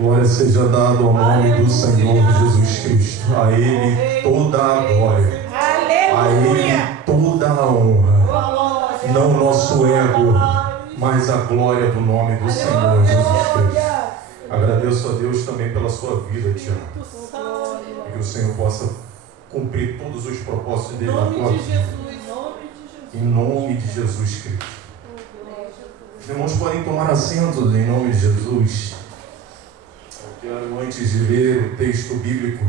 Glória seja dada ao nome do Senhor Jesus Cristo. A Ele toda a glória. A Ele toda a honra. Não nosso ego, mas a glória do nome do Senhor Jesus Cristo. Agradeço a Deus também pela sua vida, Tiago. E que o Senhor possa cumprir todos os propósitos dele na tua vida. Em nome de Jesus Cristo. Os irmãos podem tomar assento em nome de Jesus. Eu quero, antes de ler o texto bíblico,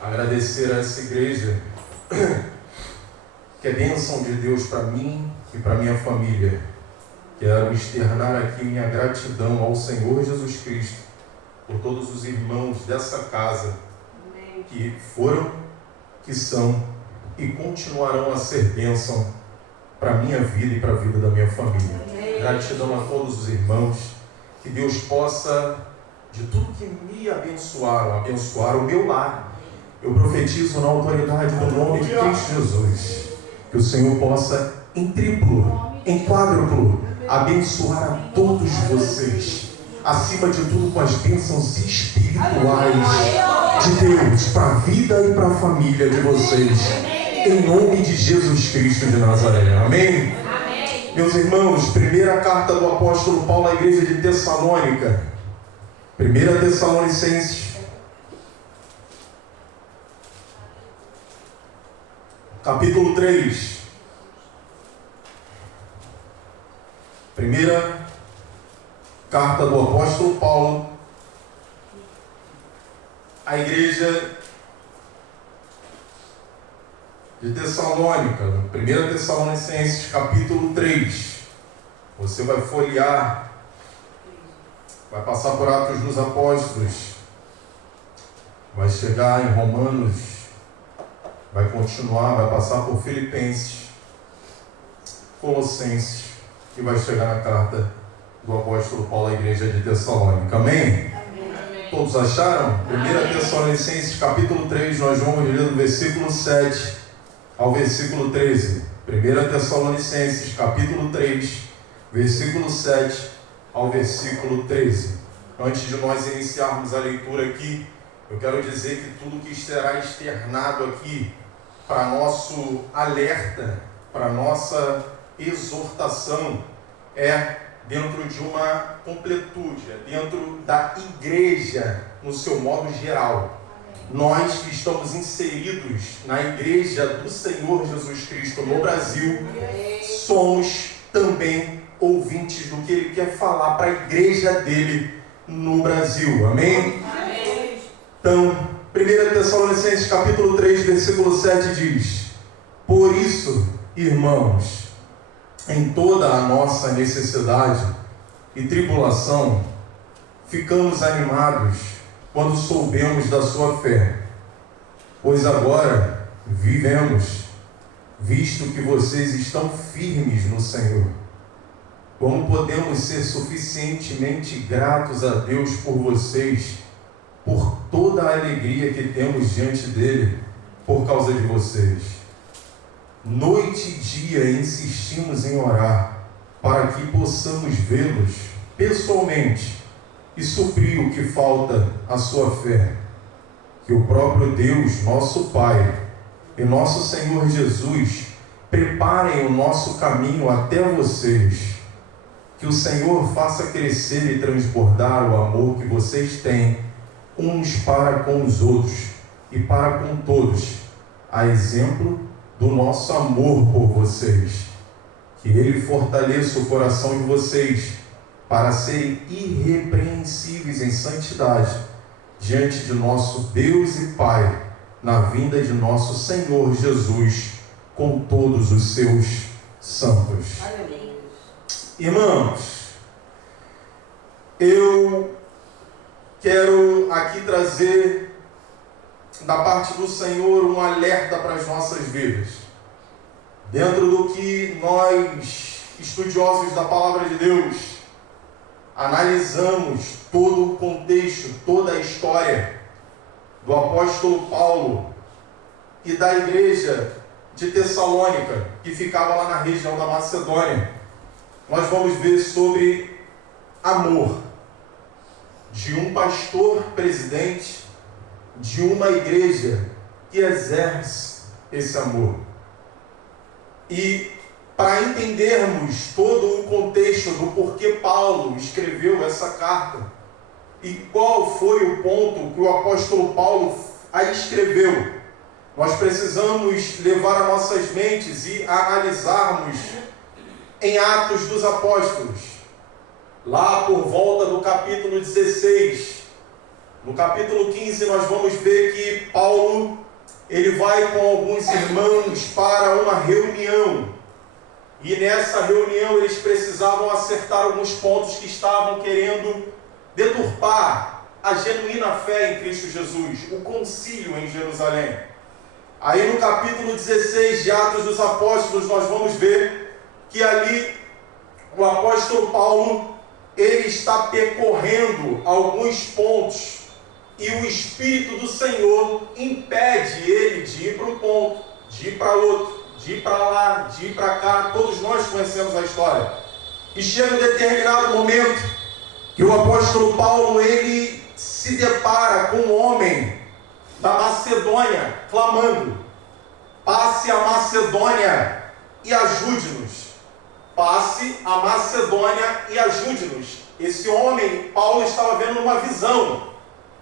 agradecer a essa igreja, que é bênção de Deus para mim e para minha família. Quero externar aqui minha gratidão ao Senhor Jesus Cristo por todos os irmãos dessa casa que foram, que são e continuarão a ser bênção para a minha vida e para a vida da minha família. Gratidão a todos os irmãos. Que Deus possa, de tudo que me abençoaram, abençoar o meu lar. Eu profetizo na autoridade do nome de Cristo Jesus, que o Senhor possa, em triplo, em quádruplo, abençoar a todos vocês, acima de tudo com as bênçãos espirituais de Deus, para a vida e para a família de vocês, em nome de Jesus Cristo de Nazaré. Amém? Meus irmãos, primeira carta do apóstolo Paulo à igreja de Tessalônica, 1 Tessalonicenses, capítulo 3. Primeira carta do apóstolo Paulo à igreja de Tessalônica, 1 Tessalonicenses, capítulo 3. Você vai folhear, vai passar por Atos dos Apóstolos, vai chegar em Romanos, vai continuar, vai passar por Filipenses, Colossenses, e vai chegar na carta do apóstolo Paulo à igreja de Tessalônica. Amém? Todos acharam? 1 Tessalonicenses, capítulo 3, nós vamos ler do versículo 7 ao versículo 13. 1 Tessalonicenses, capítulo 3, versículo 7 ao versículo 13. Antes de nós iniciarmos a leitura aqui, eu quero dizer que tudo que será externado aqui para nosso alerta, para nossa exortação, é dentro de uma completude, é dentro da igreja no seu modo geral. Nós que estamos inseridos na igreja do Senhor Jesus Cristo no Brasil, somos também ouvintes do que Ele quer falar para a igreja dele no Brasil. Amém? Então, 1 Tessalonicenses capítulo 3, versículo 7 diz: por isso, irmãos, em toda a nossa necessidade e tribulação, ficamos animados quando soubemos da sua fé, pois agora vivemos, visto que vocês estão firmes no Senhor. Como podemos ser suficientemente gratos a Deus por vocês, por toda a alegria que temos diante dele, por causa de vocês? Noite e dia insistimos em orar, para que possamos vê-los pessoalmente e suprir o que falta à sua fé. Que o próprio Deus, nosso Pai, e nosso Senhor Jesus preparem o nosso caminho até vocês. Que o Senhor faça crescer e transbordar o amor que vocês têm uns para com os outros e para com todos, a exemplo do nosso amor por vocês. Que Ele fortaleça o coração de vocês para serem irrepreensíveis em santidade diante de nosso Deus e Pai, na vinda de nosso Senhor Jesus com todos os seus santos. Irmãos, eu quero aqui trazer da parte do Senhor um alerta para as nossas vidas. Dentro do que nós, estudiosos da Palavra de Deus, analisamos todo o contexto, toda a história do apóstolo Paulo e da igreja de Tessalônica, que ficava lá na região da Macedônia, nós vamos ver sobre amor. de um pastor presidente de uma igreja que exerce esse amor. E para entendermos todo o contexto do porquê Paulo escreveu essa carta e qual foi o ponto que o apóstolo Paulo a escreveu, nós precisamos levar as nossas mentes e analisarmos em Atos dos Apóstolos, lá por volta do capítulo 16. No capítulo 15 nós vamos ver que Paulo ele vai com alguns irmãos para uma reunião. E nessa reunião eles precisavam acertar alguns pontos que estavam querendo deturpar a genuína fé em Cristo Jesus, o concílio em Jerusalém. Aí no capítulo 16 de Atos dos Apóstolos nós vamos ver que ali o apóstolo Paulo ele está percorrendo alguns pontos e o Espírito do Senhor impede ele de ir para um ponto, de ir para outro, de ir para lá, de ir para cá. Todos nós conhecemos a história. E chega um determinado momento que o apóstolo Paulo ele se depara com um homem da Macedônia clamando: passe a Macedônia e ajude-nos. Passe a Macedônia e ajude-nos. Esse homem, Paulo estava vendo uma visão.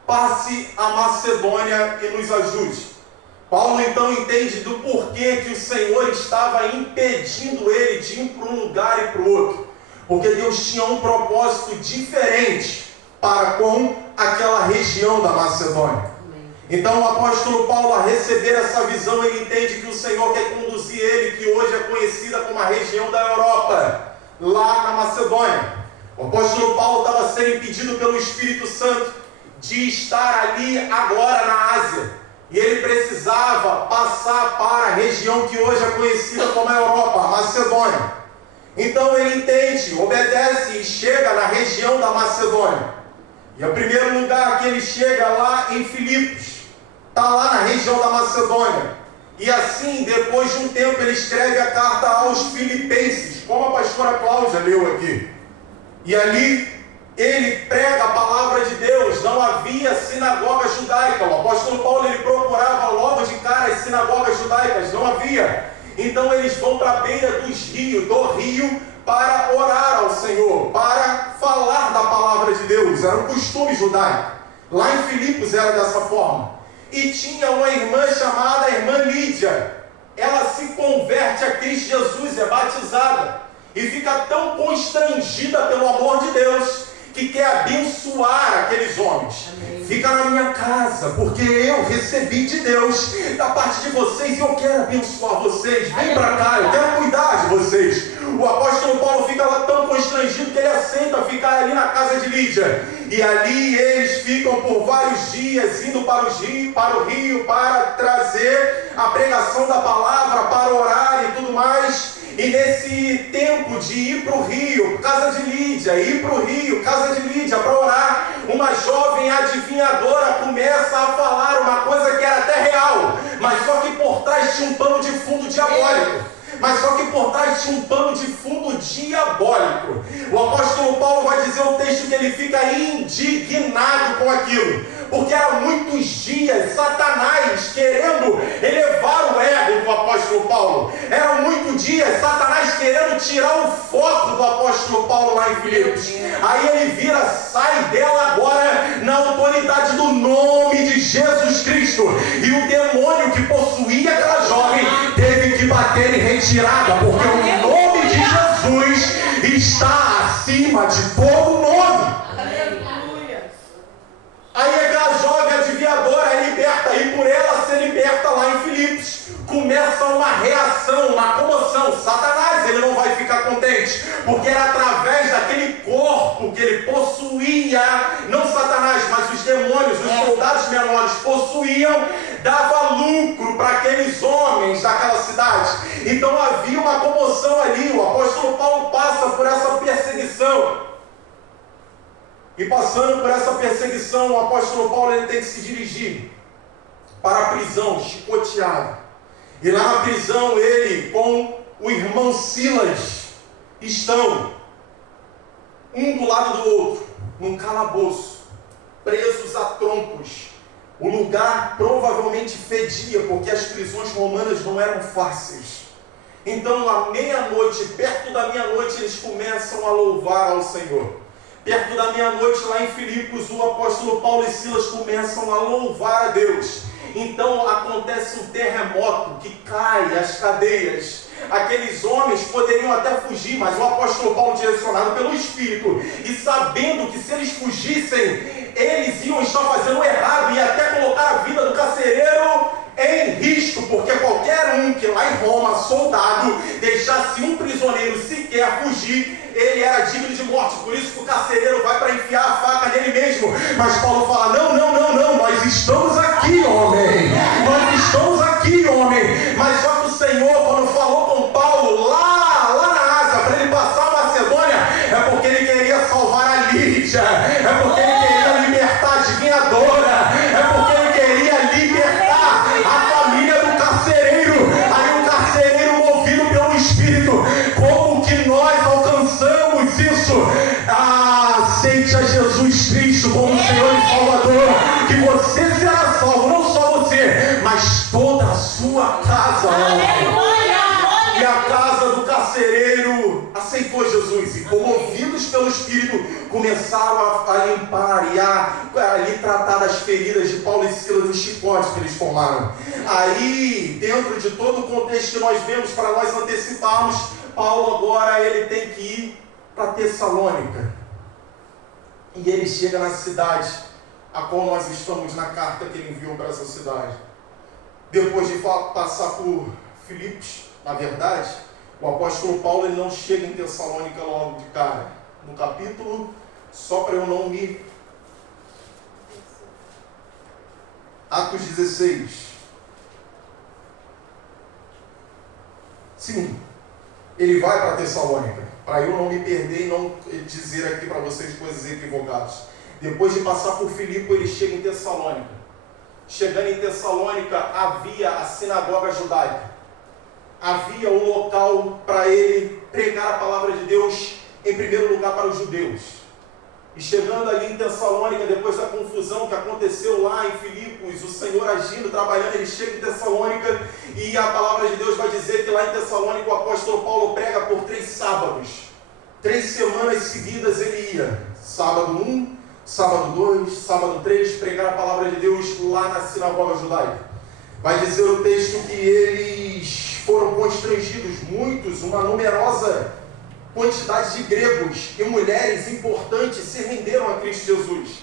Passe a Macedônia e nos ajude. Paulo então entende do porquê que o Senhor estava impedindo ele de ir para um lugar e para o outro. Porque Deus tinha um propósito diferente para com aquela região da Macedônia. Então o apóstolo Paulo, a receber essa visão, ele entende que o Senhor quer conduzir ele, que hoje é conhecida como a região da Europa, lá na Macedônia. O apóstolo Paulo estava sendo impedido pelo Espírito Santo de estar ali agora na Ásia. E ele precisava passar para a região que hoje é conhecida como a Europa, a Macedônia. Então ele entende, obedece e chega na região da Macedônia. E o primeiro lugar que ele chega lá em Filipos, está lá na região da Macedônia. E assim, depois de um tempo, ele escreve a carta aos Filipenses, como a pastora Cláudia leu aqui. E ali ele prega a palavra de Deus. Não havia sinagoga judaica. O apóstolo Paulo ele procurava logo de cara as sinagogas judaicas, não havia. Então eles vão para a beira do rio para orar ao Senhor, para falar da palavra de Deus. Era um costume judaico. Lá em Filipos era dessa forma. E tinha uma irmã chamada irmã Lídia. Ela se converte a Cristo Jesus, é batizada. E fica tão constrangida pelo amor de Deus, que quer abençoar aqueles homens. Amém. Fica na minha casa, porque eu recebi de Deus, da parte de vocês, e eu quero abençoar vocês. Vem para cá, eu quero cuidar de vocês. O apóstolo Paulo fica lá tão constrangido que ele aceita ficar ali na casa de Lídia. E ali eles ficam por vários dias, indo para o rio, para trazer a pregação da palavra, para orar e tudo mais. E nesse tempo de ir para o rio, casa de Lídia, ir para o rio, casa de Lídia, para orar, uma jovem adivinhadora começa a falar uma coisa que era até real, mas só que por trás tinha um pano de fundo diabólico. Mas só que por trás tinha um pano de fundo diabólico. O apóstolo Paulo vai dizer o texto que ele fica indignado com aquilo, porque eram muitos dias Satanás querendo elevar o ego do apóstolo Paulo. Eram muitos dias Satanás querendo tirar o foco do apóstolo Paulo lá em Filipos. Aí ele vira, sai dela agora na autoridade do nome de Jesus Cristo. E o demônio que possuía aquela jovem teve que bater em retirada, porque o nome de Jesus está acima de todo nome. Aleluia. Aí aquela jovem adivinhadora é liberta, e por ela ser liberta lá em Filipos, começa uma reação, uma comoção. Satanás, ele não vai ficar contente, porque era através daquele corpo que ele possuía, não Satanás, mas os demônios, os soldados menores possuíam, dava lucro para aqueles homens daquela cidade. Então havia uma comoção ali. O apóstolo Paulo passa por essa perseguição. E passando por essa perseguição, o apóstolo Paulo ele tem que se dirigir para a prisão, chicoteado. E lá na prisão ele com o irmão Silas estão um do lado do outro, num calabouço. presos a troncos. O lugar provavelmente fedia, porque as prisões romanas não eram fáceis. Então, à meia-noite, perto da meia-noite, eles começam a louvar ao Senhor. Perto da meia-noite, lá em Filipos, o apóstolo Paulo e Silas começam a louvar a Deus. Então, acontece um terremoto que cai as cadeias. Aqueles homens poderiam até fugir, mas o apóstolo Paulo, direcionado pelo Espírito, e sabendo que se eles fugissem, eles iam estar fazendo errado e até colocar a vida do carcereiro em risco, porque qualquer um que lá em Roma, soldado, deixasse um prisioneiro sequer fugir, ele era digno de morte. Por isso que o carcereiro vai para enfiar a faca nele mesmo. Mas Paulo fala, não, nós estamos aqui, homem. Nós estamos aqui, homem. Mas só que o Senhor, quando falou com Paulo lá na Ásia, para ele passar a Macedônia, é porque ele queria salvar a Lídia, é porque ele queria libertar a adivinhadora, é porque ele queria libertar a família do carcereiro. Aí o carcereiro, movido pelo Espírito, como que nós alcançamos isso? Aceite a Jesus Cristo como Senhor e Salvador, que você será salvo, não só você, mas toda a sua casa. E a casa do carcereiro aceitou Jesus, e comovidos pelo Espírito, começaram a limpar e a lhe tratar das feridas de Paulo e Silas, dos chicotes que eles tomaram. Aí, dentro de todo o contexto que nós vemos, para nós anteciparmos, Paulo agora ele tem que ir para Tessalônica. E ele chega na cidade a qual nós estamos na carta que ele enviou para essa cidade. Depois de passar por Filipos, na verdade, o apóstolo Paulo ele não chega em Tessalônica logo de cara. No capítulo, só para eu não me... Atos 16. Sim, ele vai para Tessalônica, para eu não me perder e não dizer aqui para vocês coisas equivocadas. Depois de passar por Filipe, ele chega em Tessalônica. Chegando em Tessalônica, havia a sinagoga judaica. Havia um local para ele pregar a palavra de Deus, em primeiro lugar para os judeus. E chegando ali em Tessalônica, depois da confusão que aconteceu lá em Filipos, o Senhor agindo, trabalhando, ele chega em Tessalônica, e a palavra de Deus vai dizer que lá em Tessalônica o apóstolo Paulo prega por 3 sábados. 3 semanas seguidas ele ia. Sábado 1, sábado 2, sábado 3, pregar a palavra de Deus lá na sinagoga judaica. Vai dizer o texto que eles foram constrangidos, muitos, uma numerosa quantidade de gregos e mulheres importantes se renderam a Cristo Jesus.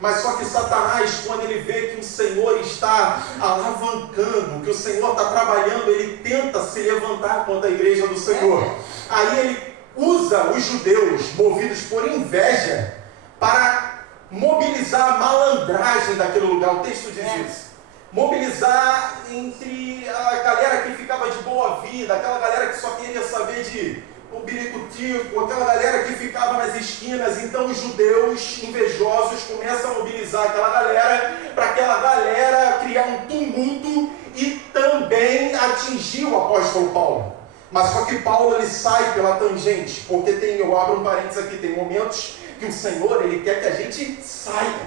Mas só que Satanás, quando ele vê que o Senhor está alavancando, que o Senhor está trabalhando, ele tenta se levantar contra a igreja do Senhor. Aí ele usa os judeus, movidos por inveja, para mobilizar a malandragem daquele lugar. O texto diz isso. Mobilizar entre a galera que ficava de boa vida, aquela galera que só queria saber de o biricutico, aquela galera que ficava nas esquinas. Então os judeus invejosos começam a mobilizar aquela galera, para aquela galera criar um tumulto e também atingir o apóstolo Paulo. Mas só que Paulo ele sai pela tangente, porque eu abro um parênteses aqui, tem momentos que o Senhor ele quer que a gente saia.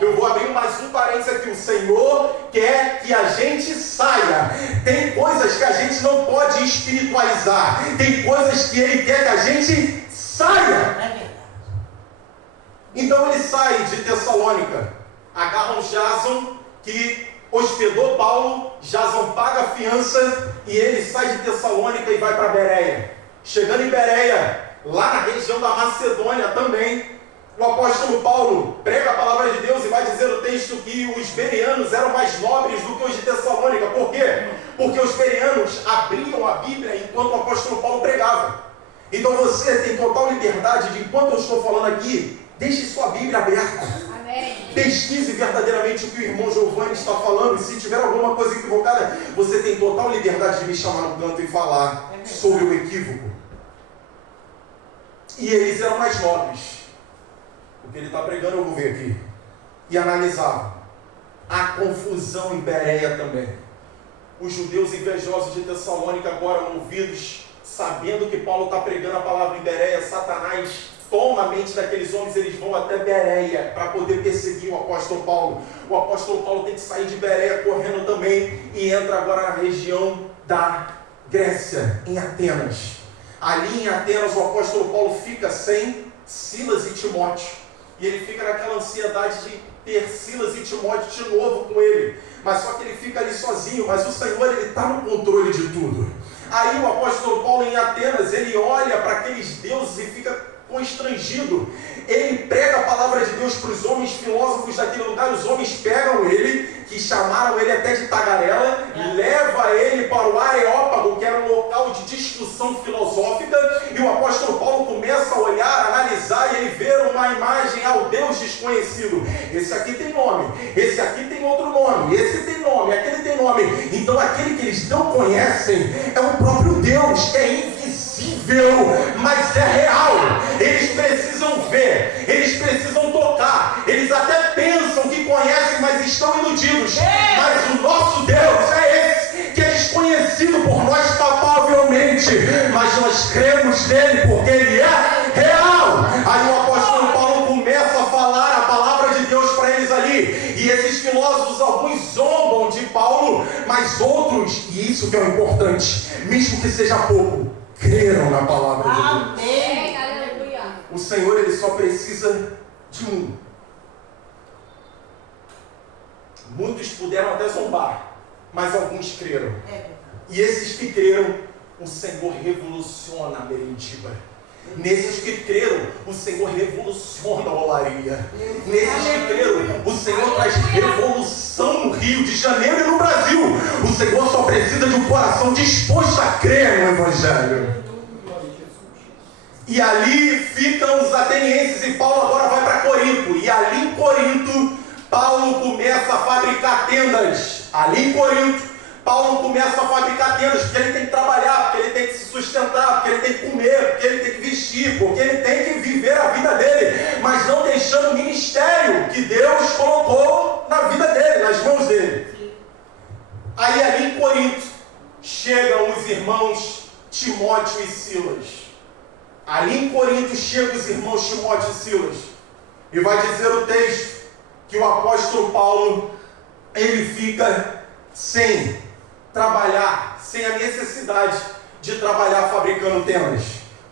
Eu vou abrir mais um parênteses aqui, o Senhor quer que a gente saia. Tem coisas que a gente não pode espiritualizar, tem coisas que ele quer que a gente saia. Então ele sai de Tessalônica, agarram Jason, que hospedou Paulo. Jason paga a fiança e ele sai de Tessalônica e vai para Bereia. Chegando em Bereia, lá na região da Macedônia também, o apóstolo Paulo prega a palavra de Deus e vai dizer o texto que os bereanos eram mais nobres do que os de Tessalônica. Por quê? Porque os bereanos abriam a Bíblia enquanto o apóstolo Paulo pregava. Então você tem total liberdade de, enquanto eu estou falando aqui, deixe sua Bíblia aberta. Pesquise verdadeiramente o que o irmão Giovanni está falando, e se tiver alguma coisa equivocada, você tem total liberdade de me chamar no canto e falar sobre o equívoco. E eles eram mais nobres. O que ele está pregando eu vou ver aqui. E analisava a confusão em Bereia também. Os judeus invejosos de Tessalônica agora movidos, sabendo que Paulo está pregando a palavra em Bereia, Satanás toma a mente daqueles homens, eles vão até Bereia para poder perseguir o apóstolo Paulo. O apóstolo Paulo tem que sair de Bereia correndo também e entra agora na região da Grécia, em Atenas. Ali em Atenas o apóstolo Paulo fica sem Silas e Timóteo. E ele fica naquela ansiedade de ter Silas e Timóteo de novo com ele. Mas só que ele fica ali sozinho, mas o Senhor, ele está no controle de tudo. Aí o apóstolo Paulo em Atenas, ele olha para aqueles deuses e fica constrangido. Ele prega a palavra de Deus para os homens filósofos daquele lugar. Os homens pegam ele, que chamaram ele até de tagarela, leva ele para o Areópago, que era um local de discussão filosófica, e o apóstolo Paulo começa a olhar, analisar, e ele vê uma imagem ao Deus desconhecido. Esse aqui tem nome, esse aqui tem outro nome, esse tem nome, aquele tem nome. Então aquele que eles não conhecem é o próprio Deus, que é invisível, mas é real. Eles precisam ver, eles precisam tocar, eles até pensam que conhecem, mas estão iludidos. Mas o nosso Deus é esse, que é desconhecido por nós palpavelmente, mas nós cremos nele porque ele é real. Aí o apóstolo Paulo começa a falar a palavra de Deus para eles ali, e esses filósofos, alguns zombam de Paulo, mas outros, e isso que é o importante, mesmo que seja pouco, creram na palavra de Deus. Amém, aleluia. O Senhor, ele só precisa de um. Muitos puderam até zombar, mas alguns creram. E esses que creram, o Senhor revoluciona a Meritiba. Nesses que creram, o Senhor revoluciona a Olaria. Nesses que creram, o Senhor traz revolução no Rio de Janeiro e no Brasil. O Senhor só precisa de um coração disposto a crer no Evangelho. E ali ficam os atenienses, e Paulo agora vai para Corinto. E ali em Corinto, Paulo começa a fabricar tendas. Ali em Corinto, Paulo começa a fabricar tendas, porque ele tem que trabalhar, porque ele tem que se sustentar, porque ele tem que comer, porque ele tem que vestir, porque ele tem que viver a vida dele, mas não deixando o ministério que Deus colocou na vida dele, nas mãos dele. Aí ali em Corinto, chegam os irmãos Timóteo e Silas. Ali em Corinto chegam os irmãos Timóteo e Silas. E vai dizer o texto que o apóstolo Paulo, ele fica sem trabalhar, sem a necessidade de trabalhar fabricando tendas.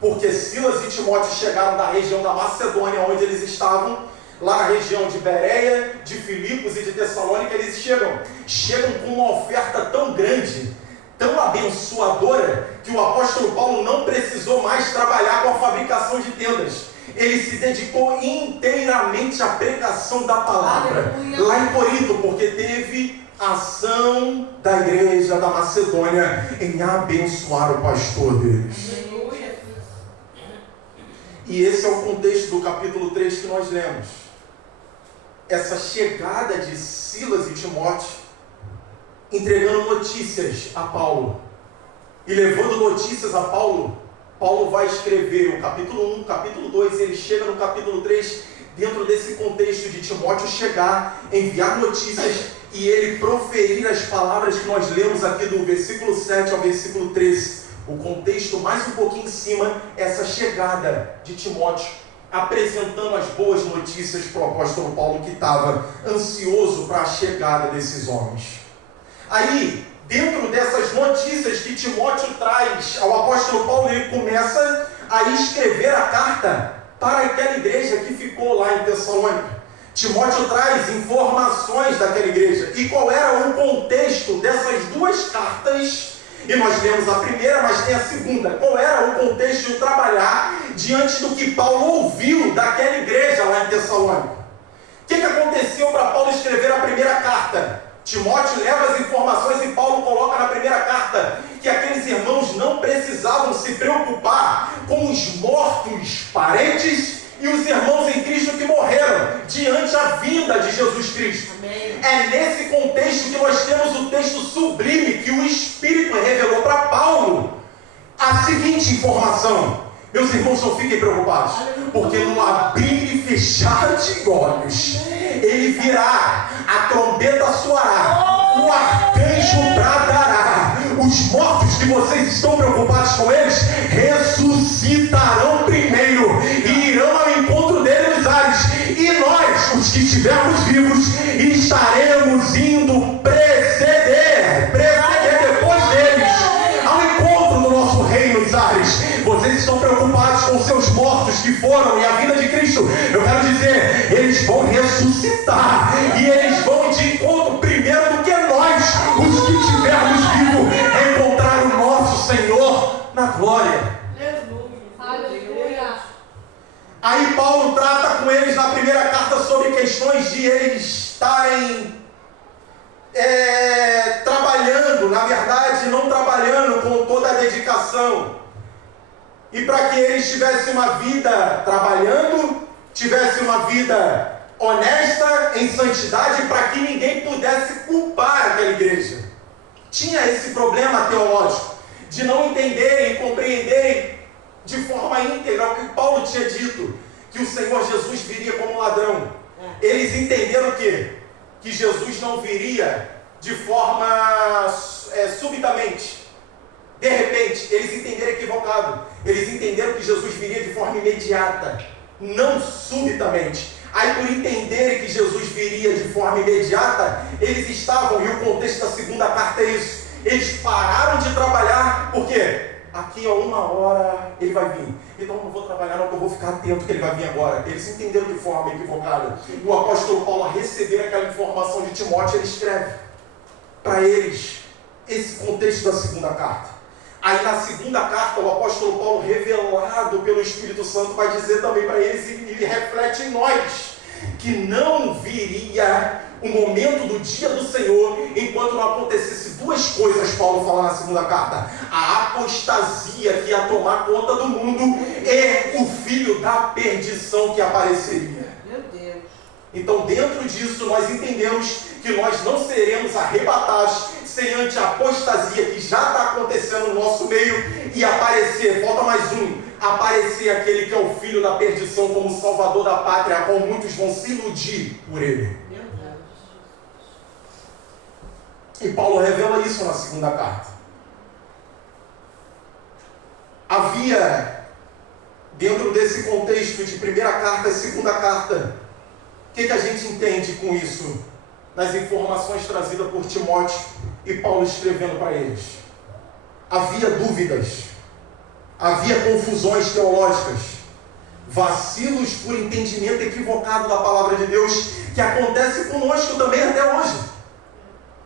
Porque Silas e Timóteo chegaram da região da Macedônia, onde eles estavam, lá na região de Bereia, de Filipos e de Tessalônica. Eles chegam com uma oferta tão grande, tão abençoadora, que o apóstolo Paulo não precisou mais trabalhar com a fabricação de tendas. Ele se dedicou inteiramente à pregação da palavra lá em Corinto, porque teve ação da igreja da Macedônia em abençoar o pastor deles. E esse é o contexto do capítulo 3 que nós lemos. Essa chegada de Silas e Timóteo, entregando notícias a Paulo e levando notícias a Paulo. Paulo vai escrever o capítulo 1, capítulo 2, ele chega no capítulo 3, dentro desse contexto de Timóteo chegar, enviar notícias e ele proferir as palavras que nós lemos aqui do versículo 7 ao versículo 13. O contexto mais um pouquinho em cima, essa chegada de Timóteo, apresentando as boas notícias para o apóstolo Paulo, que estava ansioso para a chegada desses homens. Aí, dentro dessas notícias que Timóteo traz ao apóstolo Paulo, ele começa a escrever a carta para aquela igreja que ficou lá em Tessalônica. Timóteo traz informações daquela igreja. E qual era o contexto dessas duas cartas? E nós lemos a primeira, mas tem a segunda. Qual era o contexto de trabalhar diante do que Paulo ouviu daquela igreja lá em Tessalônica? O que aconteceu para Paulo escrever a primeira carta? Timóteo leva as informações e Paulo coloca na primeira carta que aqueles irmãos não precisavam se preocupar com os mortos parentes e os irmãos em Cristo que morreram diante da vinda de Jesus Cristo. Amém. É nesse contexto que nós temos o texto sublime que o Espírito revelou para Paulo a seguinte informação. Meus irmãos, não fiquem preocupados, porque no abrir e fechar de olhos, ele virá, a trombeta soará, o arcanjo bradará, os mortos que vocês estão preocupados com eles, ressuscitarão primeiro e irão estivermos vivos, estaremos indo preceder depois deles, ao encontro do nosso reino nos ares. Vocês estão preocupados com seus mortos que foram e a vinda de Cristo. Eu quero dizer, eles vão ressuscitar e eles vão de encontro primeiro do que nós, os que estivermos vivos, encontrar o nosso Senhor na glória. Aleluia. Aí Paulo trata com eles na primeira carta sobre questões de eles estarem trabalhando, na verdade não trabalhando com toda a dedicação. E para que eles tivessem uma vida trabalhando, tivessem uma vida honesta, em santidade, para que ninguém pudesse culpar aquela igreja. Tinha esse problema teológico, de não entenderem e compreenderem de forma íntegra o que Paulo tinha dito, que o Senhor Jesus viria como ladrão. Eles entenderam o quê? Que Jesus não viria de forma subitamente, de repente. Eles entenderam equivocado. Eles entenderam que Jesus viria de forma imediata, não subitamente. Aí, por entenderem que Jesus viria de forma imediata, eles estavam, e o contexto da segunda carta é isso, eles pararam de trabalhar, por quê? Aqui a 1 hora ele vai vir. Então eu não vou trabalhar não, porque eu vou ficar atento que ele vai vir agora. Eles entenderam de forma equivocada. O apóstolo Paulo, a receber aquela informação de Timóteo, ele escreve para eles esse contexto da segunda carta. Aí na segunda carta, o apóstolo Paulo, revelado pelo Espírito Santo, vai dizer também para eles, e ele reflete em nós, que não viria o momento do dia do Senhor enquanto não acontecesse duas coisas. Paulo fala na segunda carta: a apostasia que ia tomar conta do mundo e o filho da perdição que apareceria. Meu Deus. Então, dentro disso, nós entendemos que nós não seremos arrebatados sem antes a apostasia que já está acontecendo no nosso meio e aparecer, falta mais um, aparecer aquele que é o filho da perdição como salvador da pátria, a qual muitos vão se iludir por ele. Meu Deus. E Paulo revela isso na segunda carta. Havia, dentro desse contexto de primeira carta e segunda carta, o que a gente entende com isso? Nas informações trazidas por Timóteo e Paulo escrevendo para eles. Havia dúvidas, havia confusões teológicas, vacilos por entendimento equivocado da palavra de Deus, que acontece conosco também até hoje.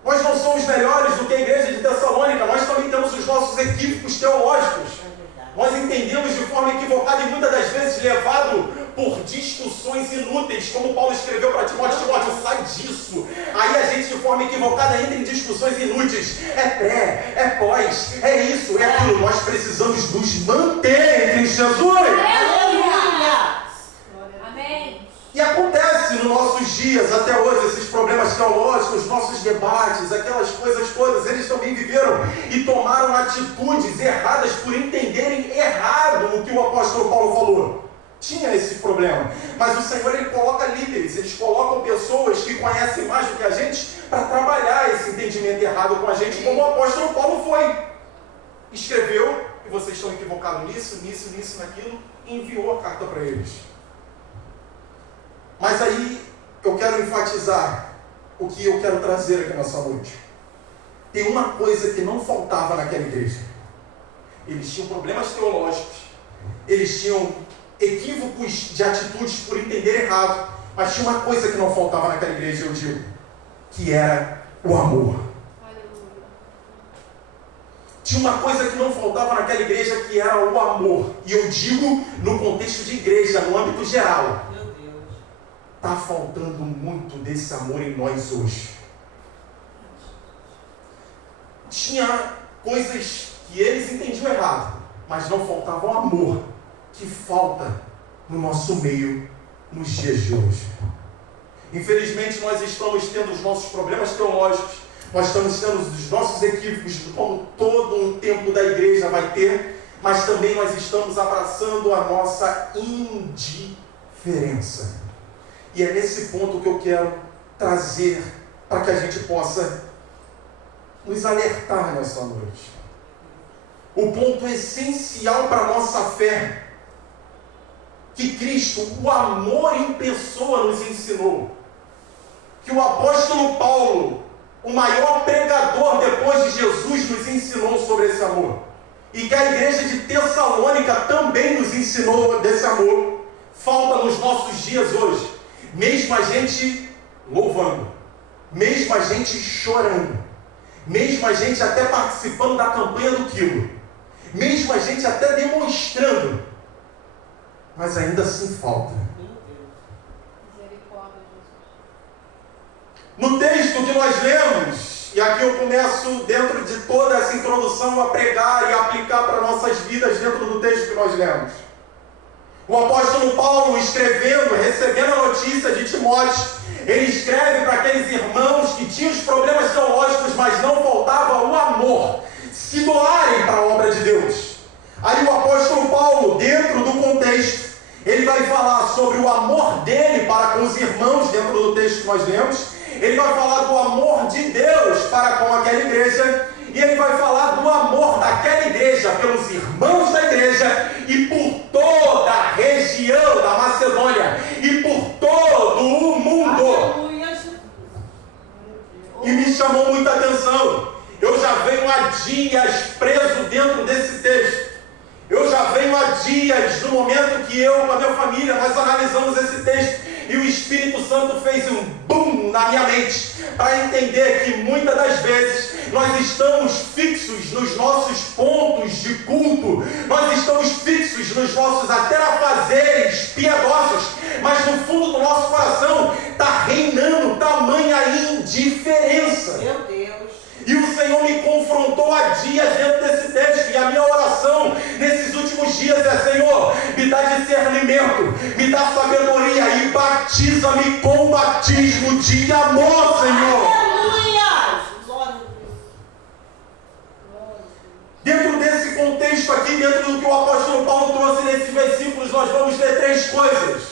Nós não somos melhores do que a igreja de Tessalônica, nós também temos os nossos equívocos teológicos. Nós entendemos de forma equivocada e muitas das vezes levado por discussões inúteis, como Paulo escreveu para Timóteo: Timóteo, sai disso. Aí a gente de forma equivocada entra em discussões inúteis. É pré, é pós, é isso, é aquilo. Nós precisamos nos manter em Cristo Jesus. Aleluia. Amém. E acontece nos nossos dias, até hoje, esses problemas teológicos, nossos debates, aquelas coisas todas, eles também viveram e tomaram atitudes erradas por entenderem errado o que o apóstolo Paulo falou. Tinha esse problema, mas o Senhor, ele coloca líderes, eles colocam pessoas que conhecem mais do que a gente para trabalhar esse entendimento errado com a gente, como o apóstolo Paulo foi. Escreveu, e vocês estão equivocados nisso, naquilo, e enviou a carta para eles. Mas aí eu quero enfatizar o que eu quero trazer aqui nessa noite. Tem uma coisa que não faltava naquela igreja. Eles tinham problemas teológicos, eles tinham equívocos de atitudes por entender errado, mas tinha uma coisa que não faltava naquela igreja, eu digo, que era o amor. Tinha uma coisa que não faltava naquela igreja, que era o amor. E eu digo no contexto de igreja, no âmbito geral. Está faltando muito desse amor em nós hoje. Tinha coisas que eles entendiam errado, mas não faltava o amor que falta no nosso meio nos dias de hoje. Infelizmente, nós estamos tendo os nossos problemas teológicos, nós estamos tendo os nossos equívocos, como todo o tempo da igreja vai ter, mas também nós estamos abraçando a nossa indiferença. E é nesse ponto que eu quero trazer para que a gente possa nos alertar nessa noite. O ponto essencial para a nossa fé, que Cristo, o amor em pessoa, nos ensinou, que o apóstolo Paulo, o maior pregador depois de Jesus, nos ensinou sobre esse amor. E que a igreja de Tessalônica também nos ensinou desse amor. Falta nos nossos dias hoje. Mesmo a gente louvando, mesmo a gente chorando, mesmo a gente até participando da campanha do quilo, mesmo a gente até demonstrando, mas ainda assim falta. No texto que nós lemos, e aqui eu começo dentro de toda essa introdução a pregar e aplicar para nossas vidas dentro do texto que nós lemos. O apóstolo Paulo escrevendo, recebendo a notícia de Timóteo, ele escreve para aqueles irmãos que tinham os problemas teológicos, mas não faltava o amor, se doarem para a obra de Deus. Aí o apóstolo Paulo, dentro do contexto, ele vai falar sobre o amor dele para com os irmãos, dentro do texto que nós lemos. Ele vai falar do amor de Deus para com aquela igreja, e ele vai falar do amor daquela igreja pelos irmãos da igreja e por toda a região da Macedônia e por todo o mundo. E me chamou muita atenção. Eu já venho há dias preso dentro desse texto. Eu já venho há dias, no momento que eu com a minha família, nós analisamos esse texto, e o Espírito Santo fez um boom na minha mente, para entender que muitas das vezes nós estamos fixos nos nossos pontos de culto, nós estamos fixos nos nossos até afazeres piedosos, mas no fundo do nosso coração está reinando tamanha indiferença. Meu Deus. E o Senhor me confrontou há dias dentro desse texto, e a minha oração nesses últimos dias é: Senhor, me dá discernimento, me dá sabedoria e batiza-me com batismo de amor, Senhor. Aleluia! Dentro desse contexto aqui, dentro do que o apóstolo Paulo trouxe nesses versículos, nós vamos ler três coisas.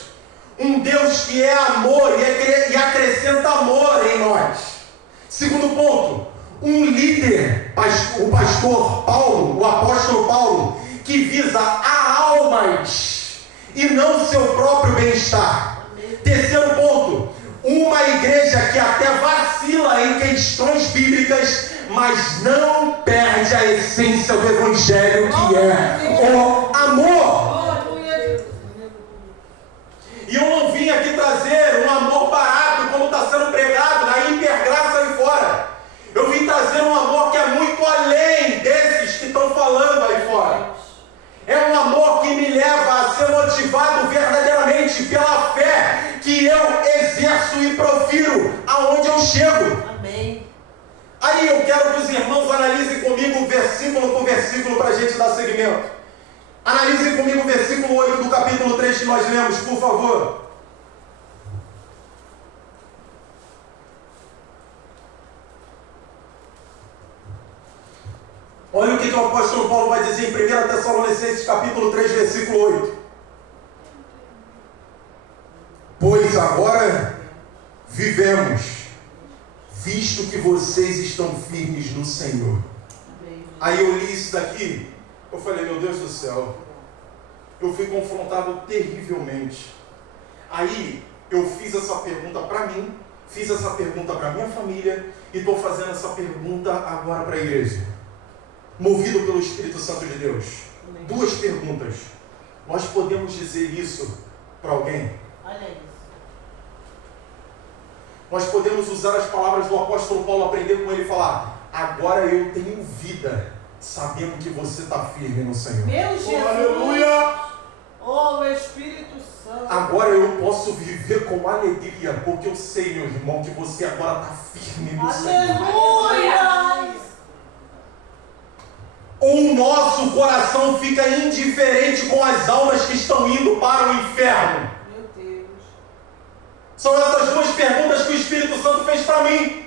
Um Deus que é amor e acrescenta amor em nós. Segundo ponto, um líder, o pastor Paulo, o apóstolo Paulo, que visa a almas e não seu próprio bem-estar. Terceiro ponto, uma igreja que até vacila em questões bíblicas, mas não perde a essência do evangelho, que é o amor. E eu não vim aqui trazer um amor barato, como está sendo pregado na Intergraça aí fora. Eu vim trazer um amor que é muito além desses que estão falando aí fora. É um amor que me leva a ser motivado verdadeiramente pela fé que eu exerço e profiro aonde eu chego. Amém. Aí eu quero que os irmãos analisem comigo versículo por versículo para a gente dar seguimento. Analisem comigo o versículo 8 do capítulo 3 que nós lemos, por favor. Olha o que o apóstolo Paulo vai dizer em 1 Tessalonicenses capítulo 3, versículo 8. Pois agora vivemos, visto que vocês estão firmes no Senhor. Aí eu li isso daqui, eu falei: meu Deus do céu, eu fui confrontado terrivelmente. Aí eu fiz essa pergunta para mim, fiz essa pergunta para minha família, e estou fazendo essa pergunta agora para a igreja. Movido pelo Espírito Santo de Deus. Duas perguntas. Nós podemos dizer isso para alguém? Olha isso. Nós podemos usar as palavras do apóstolo Paulo, aprender com ele e falar: agora eu tenho vida, sabendo que você está firme no Senhor. Meu Jesus. Aleluia! Oh, meu Espírito Santo. Agora eu posso viver com alegria, porque eu sei, meu irmão, que você agora está firme no Senhor. Aleluia! Ou o nosso coração fica indiferente com as almas que estão indo para o inferno? Meu Deus. São essas duas perguntas que o Espírito Santo fez para mim.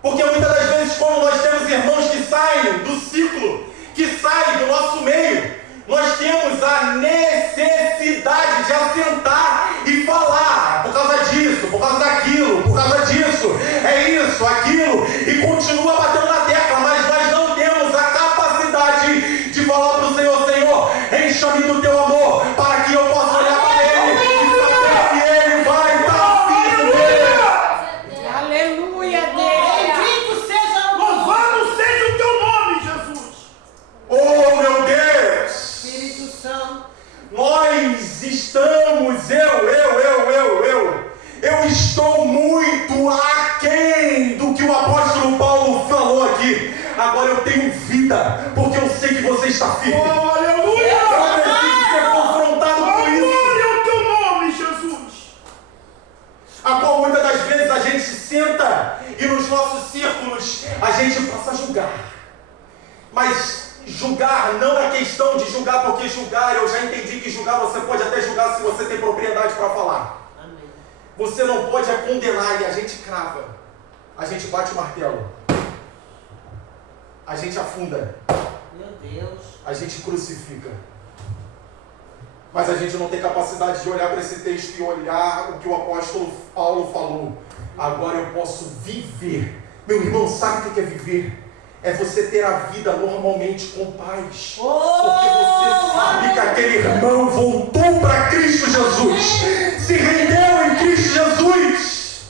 Porque muitas das vezes, quando nós temos irmãos que saem do ciclo, que saem do nosso meio, nós temos a necessidade de assentar e falar: por causa disso, por causa daquilo, por causa disso, é isso, aquilo, e continua batendo na tecla, mas nós não temos a capacidade de falar para o Senhor: Senhor, encha-me do teu amor, para que eu possa olhar para Ele e saber que Ele vai estar firme. Nós estamos, eu estou muito aquém do que o apóstolo Paulo falou aqui. Agora eu tenho vida, porque eu sei que você está firme. Oh, aleluia! Eu preciso ser confrontado com isso. Glória ao teu nome, Jesus! A qual muitas das vezes a gente senta e nos nossos círculos a gente passa a julgar. Mas julgar não é questão de julgar porque julgar, eu já entendi que julgar você pode até julgar se você tem propriedade para falar. Amém. Você não pode condenar e a gente crava. A gente bate o martelo. A gente afunda. Meu Deus. A gente crucifica. Mas a gente não tem capacidade de olhar para esse texto e olhar o que o apóstolo Paulo falou. Agora eu posso viver. Meu irmão, sabe o que é viver? É você ter a vida normalmente com paz. Porque você sabe que aquele irmão voltou para Cristo Jesus. Se rendeu em Cristo Jesus.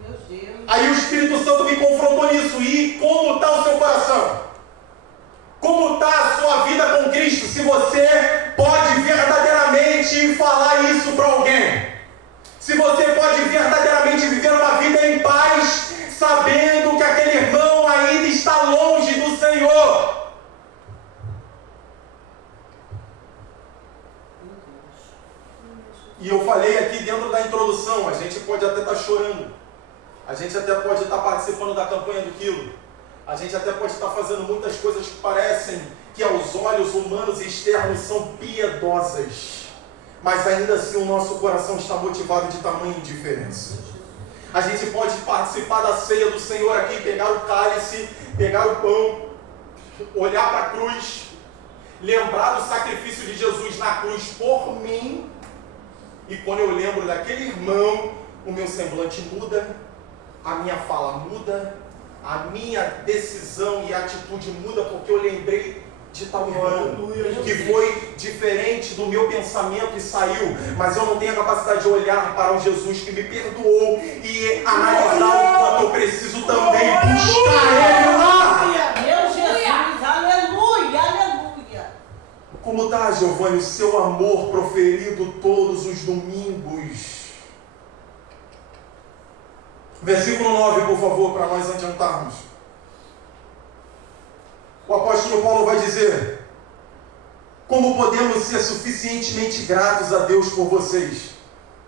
Meu Deus. Aí o Espírito Santo me confrontou nisso. E como está o seu coração? Como está a sua vida com Cristo? Se você pode verdadeiramente falar isso para alguém. Se você pode verdadeiramente viver uma vida em paz, sabendo que aquele irmão ainda está longe do Senhor. E eu falei aqui dentro da introdução, a gente pode até estar chorando. A gente até pode estar participando da campanha do quilo. A gente até pode estar fazendo muitas coisas que parecem que aos olhos humanos e externos são piedosas. Mas ainda assim o nosso coração está motivado de tamanha indiferença. A gente pode participar da ceia do Senhor aqui, pegar o cálice, pegar o pão, olhar para a cruz, lembrar do sacrifício de Jesus na cruz por mim. E quando eu lembro daquele irmão, o meu semblante muda, a minha fala muda, a minha decisão e atitude muda, porque eu lembrei de tal irmão que foi diferente do meu pensamento e saiu, mas eu não tenho a capacidade de olhar para o Jesus que me perdoou e analisar o quanto eu preciso também buscar Ele lá. Meu Jesus, aleluia, aleluia. Como está, Giovanni, o seu amor proferido todos os domingos? Versículo 9, por favor, para nós adiantarmos. O apóstolo Paulo vai dizer: como podemos ser suficientemente gratos a Deus por vocês,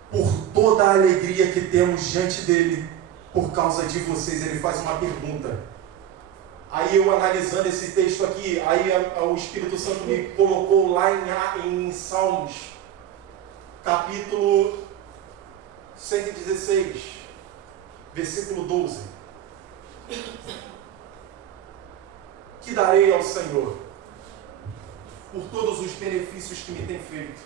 por toda a alegria que temos diante dele, por causa de vocês. Ele faz uma pergunta. Aí eu analisando esse texto aqui, aí o Espírito Santo me colocou lá em Salmos, capítulo 116, versículo 12. Que darei ao Senhor por todos os benefícios que me tem feito.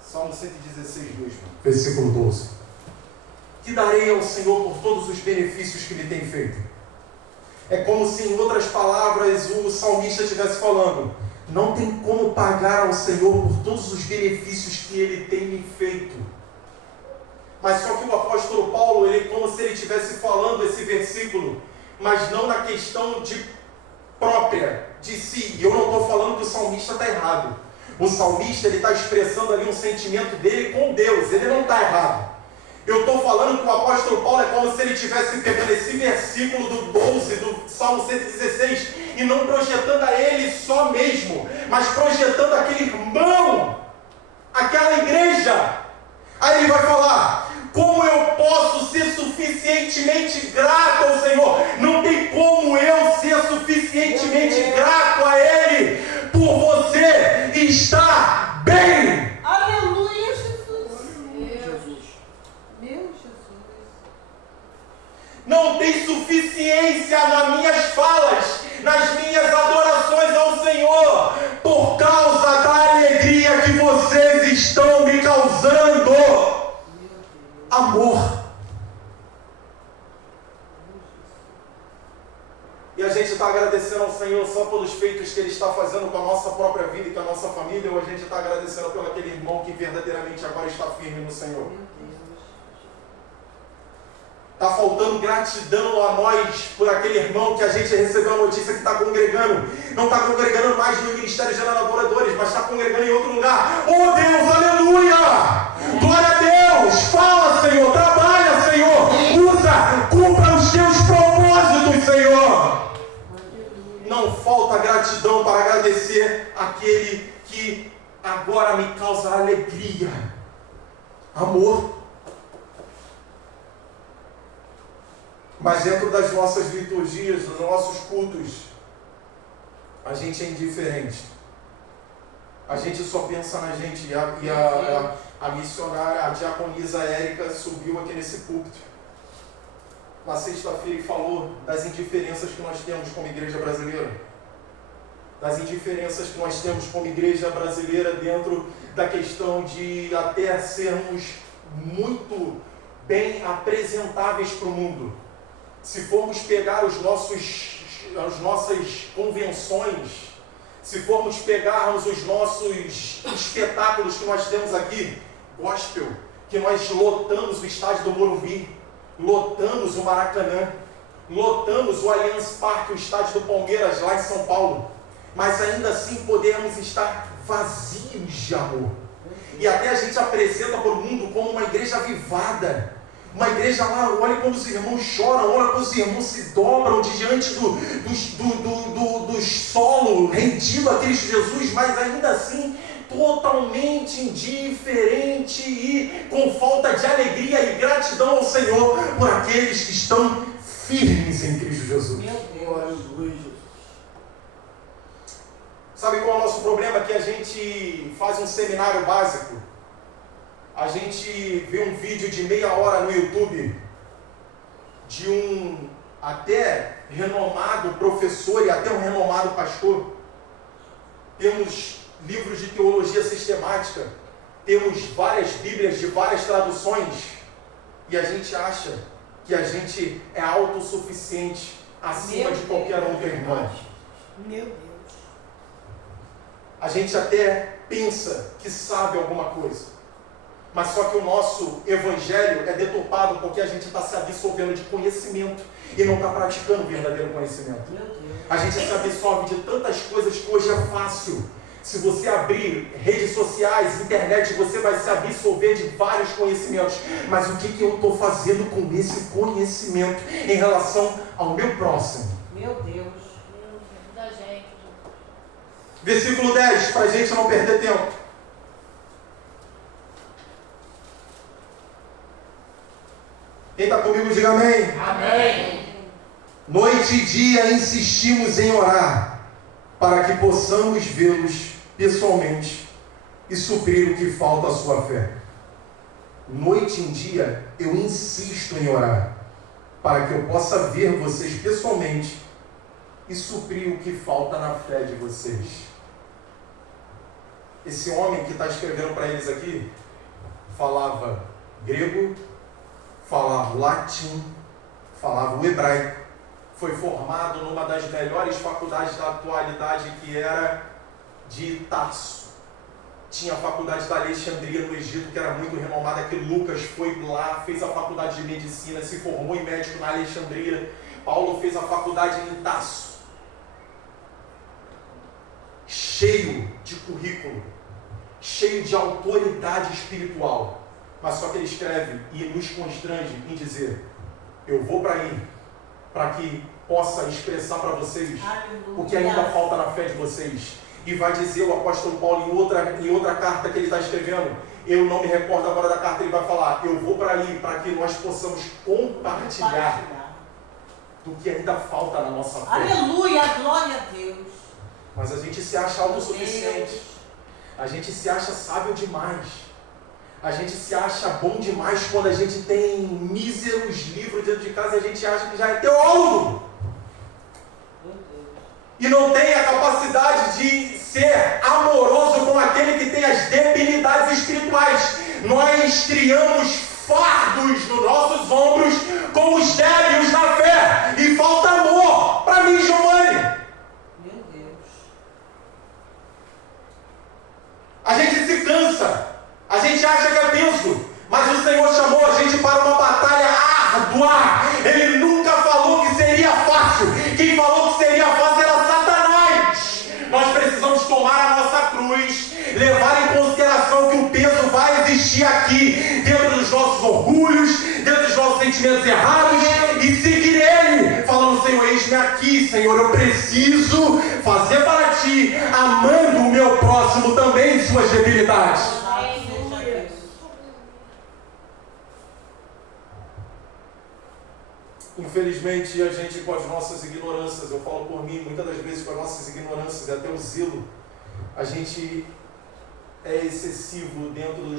Salmo 116 mesmo, versículo 12. Que darei ao Senhor por todos os benefícios que me tem feito. É como se, em outras palavras, o salmista estivesse falando: não tem como pagar ao Senhor por todos os benefícios que Ele tem me feito. Mas só que o apóstolo Paulo, ele como se ele estivesse falando esse versículo, mas não na questão própria de si. E eu não estou falando que o salmista está errado. O salmista, ele está expressando ali um sentimento dele com Deus. Ele não está errado. Eu estou falando que o apóstolo Paulo é como se ele estivesse pegando esse versículo do 12, do Salmo 116, e não projetando a ele só mesmo, mas projetando aquele irmão, aquela igreja. Aí ele vai falar: como eu posso ser suficientemente grato ao Senhor? Não tem como eu ser suficientemente grato a Ele por você estar bem. Aleluia, Jesus. Meu Jesus. Não tem suficiência nas minhas falas, nas minhas adorações ao Senhor, por causa da alegria que vocês estão me causando. Amor. E a gente está agradecendo ao Senhor só pelos feitos que Ele está fazendo com a nossa própria vida e com a nossa família, ou a gente está agradecendo pelo aquele irmão que verdadeiramente agora está firme no Senhor? Está faltando gratidão a nós por aquele irmão que a gente recebeu a notícia que está congregando. Não está congregando mais no Ministério de Adoradores, mas está congregando em outro lugar. Oh Deus, aleluia! Glória a Deus! Fala, Senhor! Trabalha, Senhor! Usa! Cumpra os teus propósitos, Senhor! Não falta gratidão para agradecer aquele que agora me causa alegria. Amor. Mas dentro das nossas liturgias, dos nossos cultos, a gente é indiferente. A gente só pensa na gente. E a missionária, a diaconisa Érica, subiu aqui nesse púlpito na sexta-feira e falou das indiferenças que nós temos como igreja brasileira. Das indiferenças que nós temos como igreja brasileira dentro da questão de até sermos muito bem apresentáveis para o mundo. Se formos pegar as nossas convenções, se formos pegarmos os nossos espetáculos que nós temos aqui, gospel, que nós lotamos o estádio do Morumbi, lotamos o Maracanã, lotamos o Allianz Parque, o estádio do Palmeiras lá em São Paulo, mas ainda assim podemos estar vazios de amor. E até a gente apresenta para o mundo como uma igreja avivada. Uma igreja lá, olha como os irmãos choram, olha como os irmãos se dobram diante do solo rendido a Cristo Jesus, mas ainda assim totalmente indiferente e com falta de alegria e gratidão ao Senhor por aqueles que estão firmes em Cristo Jesus. Meu Deus. Sabe qual é o nosso problema? Que a gente faz um seminário básico. A gente vê um vídeo de meia hora no YouTube de um até renomado professor e até um renomado pastor. Temos livros de teologia sistemática, temos várias bíblias de várias traduções e a gente acha que a gente é autossuficiente acima de qualquer outro irmão. Meu Deus. A gente até pensa que sabe alguma coisa. Mas só que o nosso evangelho é deturpado porque a gente está se absorvendo de conhecimento e não está praticando o verdadeiro conhecimento. A gente se absorve de tantas coisas que hoje é fácil. Se você abrir redes sociais, internet, você vai se absorver de vários conhecimentos. Mas o que eu estou fazendo com esse conhecimento em relação ao meu próximo? Meu Deus. Da gente. Versículo 10, para a gente não perder tempo. Quem está comigo, diga amém. Amém. Noite e dia insistimos em orar, para que possamos vê-los pessoalmente e suprir o que falta à sua fé. Noite e dia eu insisto em orar, para que eu possa ver vocês pessoalmente e suprir o que falta na fé de vocês. Esse homem que está escrevendo para eles aqui, falava grego, falava latim, falava o hebraico, foi formado numa das melhores faculdades da atualidade, que era de Tarso. Tinha a faculdade da Alexandria no Egito, que era muito renomada, que Lucas foi lá, fez a faculdade de medicina, se formou em médico na Alexandria. Paulo fez a faculdade em Tarso. Cheio de currículo, cheio de autoridade espiritual. Mas só que ele escreve e nos constrange em dizer: eu vou para aí, para que possa expressar para vocês o que ainda falta na fé de vocês. E vai dizer o apóstolo Paulo em outra carta que ele está escrevendo, eu não me recordo agora da carta, ele vai falar: eu vou para aí, para que nós possamos compartilhar do que ainda falta na nossa fé. Aleluia, glória a Deus. Mas a gente se acha autossuficiente, a gente se acha sábio demais. A gente se acha bom demais quando a gente tem míseros livros dentro de casa e a gente acha que já é teólogo. E não tem a capacidade de ser amoroso com aquele que tem as debilidades espirituais. Nós criamos fardos nos nossos ombros com os débeis na fé. E falta amor para mim, Giovanni. Meu Deus. A gente se cansa. A gente acha que é benção, mas o Senhor chamou a gente para uma batalha árdua. sentimentos errados e seguir Ele, falando: Senhor, eis-me aqui, Senhor, eu preciso fazer para Ti, amando o meu próximo também em suas debilidades. Infelizmente, a gente, com as nossas ignorâncias, eu falo por mim, muitas das vezes com as nossas ignorâncias e até o zelo, a gente é excessivo dentro do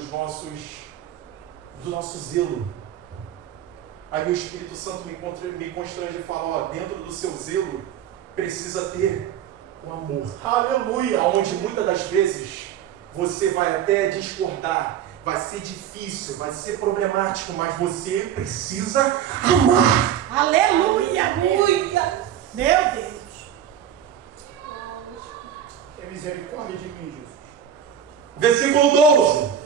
nosso zelo. Aí o Espírito Santo me constrange e fala: dentro do seu zelo precisa ter o amor. Aleluia! Onde muitas das vezes você vai até discordar, vai ser difícil, vai ser problemático, mas você precisa amar. Aleluia! Aleluia! Meu Deus! É misericórdia de mim, Jesus. Versículo 12.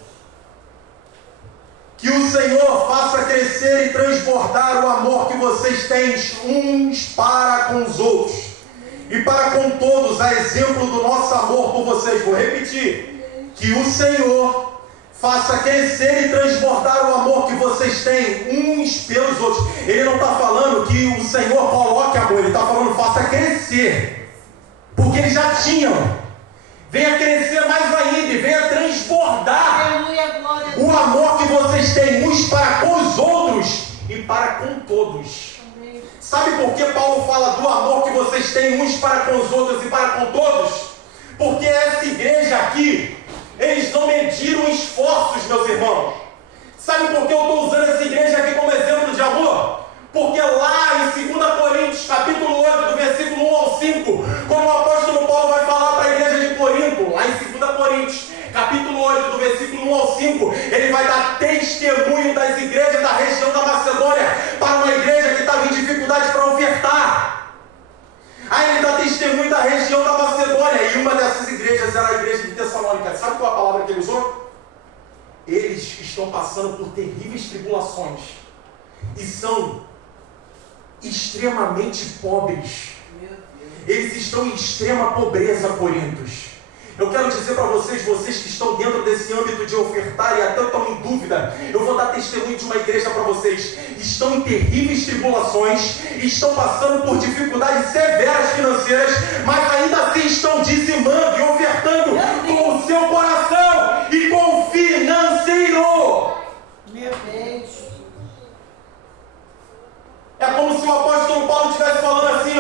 Que o Senhor faça crescer e transbordar o amor que vocês têm uns para com os outros e para com todos, a exemplo do nosso amor por vocês. Vou repetir: que o Senhor faça crescer e transbordar o amor que vocês têm uns pelos outros. Ele não está falando que o Senhor coloque amor, ele está falando: faça crescer, porque eles já tinham. Venha crescer mais ainda e venha transbordar. Aleluia, glória a Deus. O amor que vocês têm uns para com os outros e para com todos. Amém. Sabe por que Paulo fala do amor que vocês têm uns para com os outros e para com todos? Porque essa igreja aqui, eles não mediram esforços, meus irmãos. Sabe por que eu estou usando essa igreja aqui como exemplo de amor? Porque lá em 2 Coríntios, capítulo 8, do versículo 1 ao 5, como o apóstolo Paulo vai falar para a igreja de Corinto, lá em 2 Coríntios, capítulo 8, do versículo 1 ao 5, ele vai dar testemunho das igrejas da região da Macedônia para uma igreja que estava em dificuldade para ofertar. Aí ele dá testemunho da região da Macedônia, e uma dessas igrejas era a igreja de Tessalônica. Sabe qual é a palavra que ele usou? Eles estão passando por terríveis tribulações e são extremamente pobres. Eles estão em extrema pobreza, Corintos. Eu quero dizer para vocês que estão dentro desse âmbito de ofertar e até estão em dúvida, eu vou dar testemunho de uma igreja para vocês. Estão em terríveis tribulações, estão passando por dificuldades severas financeiras, mas ainda assim estão dizimando e ofertando com o seu coração e com o financeiro. Meu Deus! É como se o apóstolo Paulo estivesse falando assim,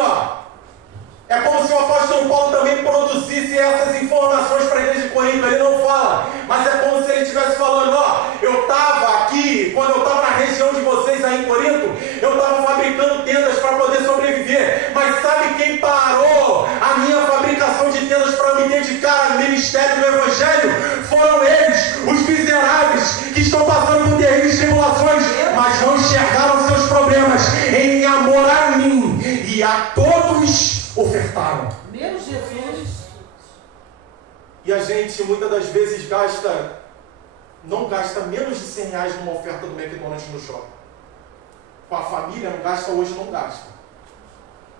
é como se o apóstolo Paulo também produzisse essas informações para a igreja de Corinto. Ele não fala, mas é como se ele estivesse falando: eu estava aqui, quando eu estava na região de vocês aí em Corinto, eu estava fabricando tendas para poder sobreviver, mas sabe quem parou a minha fabricação de tendas para me dedicar ao ministério do Evangelho? Foram eles, os miseráveis, que estão passando por terríveis tribulações, mas não enxergaram seus problemas em amor a mim, e a todos ofertaram. Meu Jesus! E a gente muitas das vezes não gasta menos de R$100 numa oferta do McDonald's no shopping. Com a família não gasta, hoje não gasta.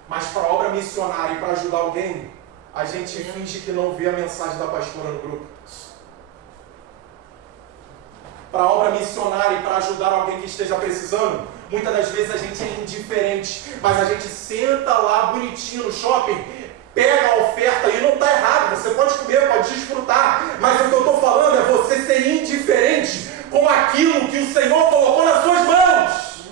Mas para a obra missionária e para ajudar alguém, a gente finge que não vê a mensagem da pastora no grupo. Para a obra missionária e para ajudar alguém que esteja precisando, muitas das vezes a gente é indiferente, mas a gente senta lá bonitinho no shopping, pega a oferta e não está errado, você pode comer, pode desfrutar, mas o que eu estou falando é você ser indiferente com aquilo que o Senhor colocou nas suas mãos.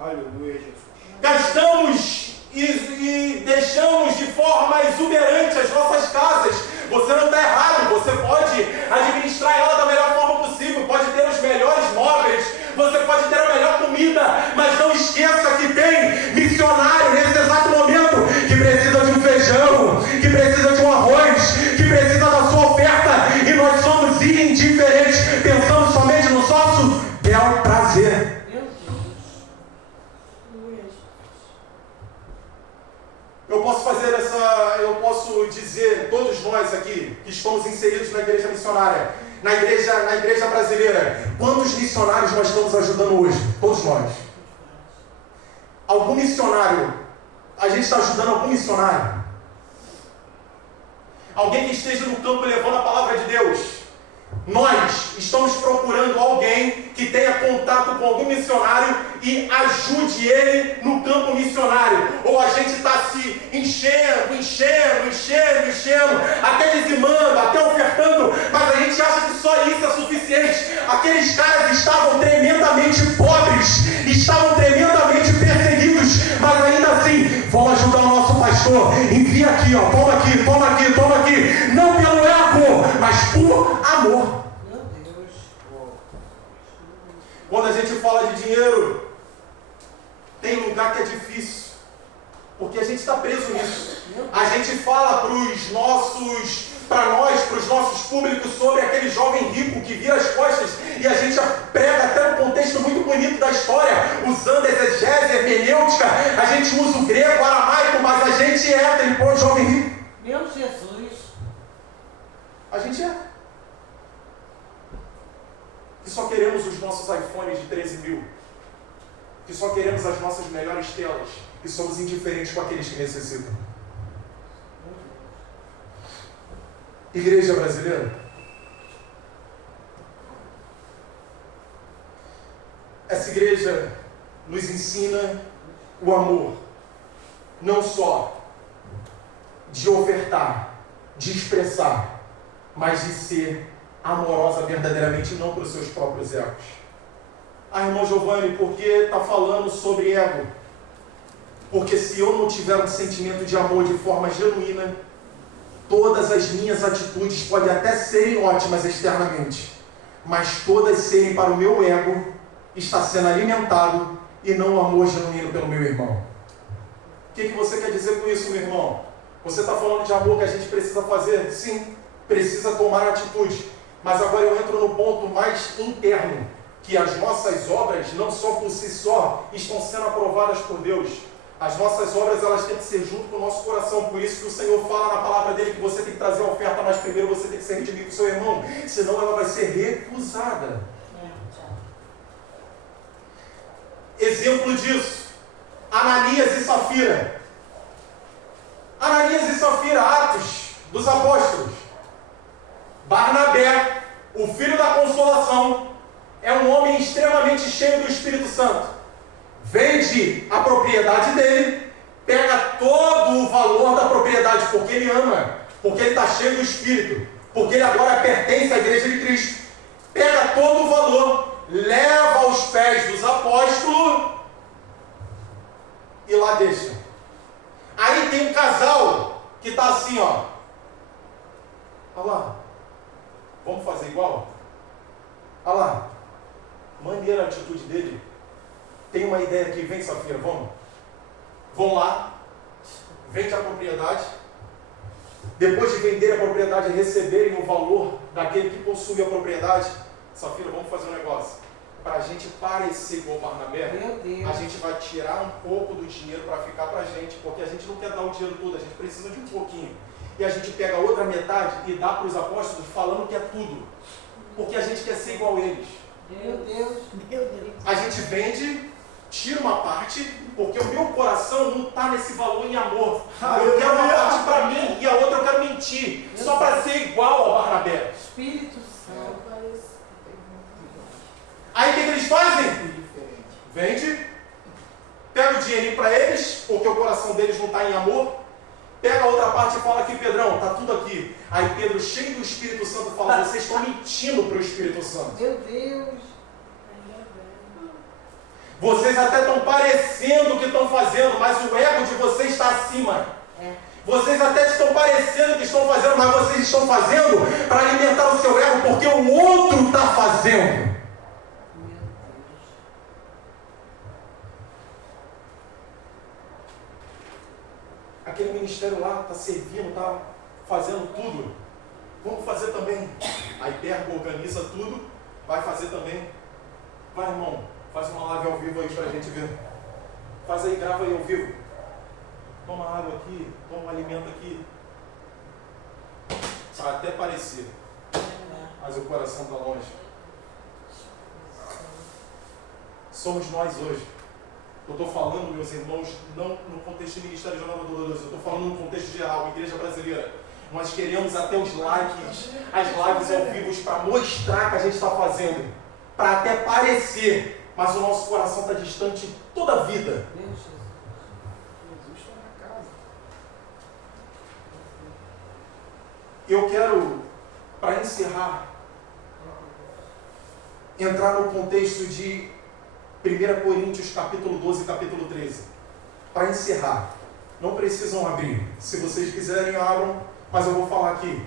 Aleluia, Jesus. Gastamos e deixamos de forma exuberante as nossas casas. Você não está errado, você pode administrar ela da melhor forma possível, pode ter os melhores móveis, você pode ter a melhor comida, mas não esqueça que tem missionário nesse exato momento que precisa de um feijão, que precisa de um arroz, que precisa da sua oferta, e nós somos indiferentes, pensando somente no nosso bel prazer. Eu posso dizer, todos nós aqui, que estamos inseridos na igreja missionária, na igreja brasileira, quantos missionários nós estamos ajudando hoje? Todos nós. Algum missionário, a gente está ajudando algum missionário? Alguém que esteja no campo levando a palavra de Deus. Nós estamos procurando alguém que tenha contato com algum missionário e ajude ele no campo missionário. Ou a gente está se enchendo, até dizimando, até ofertando, mas a gente acha que só isso é suficiente. Aqueles caras estavam tremendamente pobres, estavam tremendamente perseguidos, mas ainda assim, vamos ajudar o nosso pastor. Envia aqui, ó, toma aqui. Não pelo ego, mas por amor. Meu Deus. Quando a gente fala de dinheiro, tem lugar que é difícil, porque a gente está preso nisso. A gente fala para os nossos públicos sobre aquele jovem rico que vira as costas, e a gente prega até um contexto muito bonito da história, usando exegese, hermenêutica, a gente usa o grego, o aramaico, mas a gente é aquele povo jovem rico. Meu Jesus. A gente é. Que só queremos os nossos iPhones de 13 mil. Que só queremos as nossas melhores telas. E somos indiferentes com aqueles que necessitam. Igreja brasileira. Essa igreja nos ensina o amor. Não só de ofertar, de expressar, mas de ser amorosa verdadeiramente, não para os seus próprios egos. Irmão Giovanni, por que está falando sobre ego? Porque se eu não tiver um sentimento de amor de forma genuína, todas as minhas atitudes podem até serem ótimas externamente, mas todas serem para o meu ego, está sendo alimentado e não o amor genuíno pelo meu irmão. O que você quer dizer com isso, meu irmão? Você está falando de amor que a gente precisa fazer? Sim, precisa tomar atitude. Mas agora eu entro no ponto mais interno, que as nossas obras, não só por si só, estão sendo aprovadas por Deus. As nossas obras, elas têm que ser junto com o nosso coração. Por isso que o Senhor fala na palavra dele que você tem que trazer a oferta, mas primeiro você tem que ser redimido com o seu irmão, senão ela vai ser recusada. Exemplo disso, Ananias e Safira. Ananias e Safira, Atos dos Apóstolos. Barnabé, o filho da consolação, é um homem extremamente cheio do Espírito Santo. Vende a propriedade dele, pega todo o valor da propriedade, porque ele ama, porque ele está cheio do Espírito, porque ele agora pertence à igreja de Cristo. Pega todo o valor, leva aos pés dos apóstolos e lá deixa. Aí tem um casal que está assim, ó. Olha lá. Vamos fazer igual? Olha lá. Maneira a atitude dele. Tem uma ideia aqui. Vem, Safira, vamos. Vão lá. Vende a propriedade. Depois de vender a propriedade e receberem o valor daquele que possui a propriedade, Safira, vamos fazer um negócio. Para a gente parecer igual Barnabé, a gente vai tirar um pouco do dinheiro para ficar para a gente, porque a gente não quer dar o dinheiro todo, a gente precisa de um pouquinho. E a gente pega a outra metade e dá para os apóstolos falando que é tudo, porque a gente quer ser igual a eles. Meu Deus. A gente vende, tira uma parte, porque o meu coração não está nesse valor em amor. Eu quero uma parte para mim e a outra eu quero mentir, só para ser igual a Barnabé. Espírito Santo. Aí o que eles fazem? Vende, pega o dinheirinho para eles, porque o coração deles não está em amor, pega a outra parte e fala aqui, Pedrão, está tudo aqui. Aí Pedro, cheio do Espírito Santo, fala, vocês estão mentindo para o Espírito Santo. Meu Deus. Vocês até estão parecendo que estão fazendo, mas o ego de vocês está acima. Vocês até estão parecendo que estão fazendo, mas vocês estão fazendo para alimentar o seu ego, porque o outro está fazendo. Aquele ministério lá está servindo, está fazendo tudo. Vamos fazer também. Aí Pergo organiza tudo, vai fazer também. Vai, irmão, faz uma live ao vivo aí para a gente ver. Faz aí, grava aí ao vivo. Toma água aqui, toma um alimento aqui. Para até parecer. Mas o coração está longe. Somos nós hoje. Eu estou falando, meus irmãos, não no contexto de Ministério Jornal do Doloroso, eu estou falando no contexto geral, igreja brasileira. Nós queremos até os likes, as lives ao vivo para mostrar que a gente está fazendo, para até parecer, mas o nosso coração está distante toda a vida. Deus, Jesus. Jesus está na casa. Eu quero, para encerrar, entrar no contexto de 1 Coríntios capítulo 12 e capítulo 13. Para encerrar, não precisam abrir. Se vocês quiserem, abram, mas eu vou falar aqui.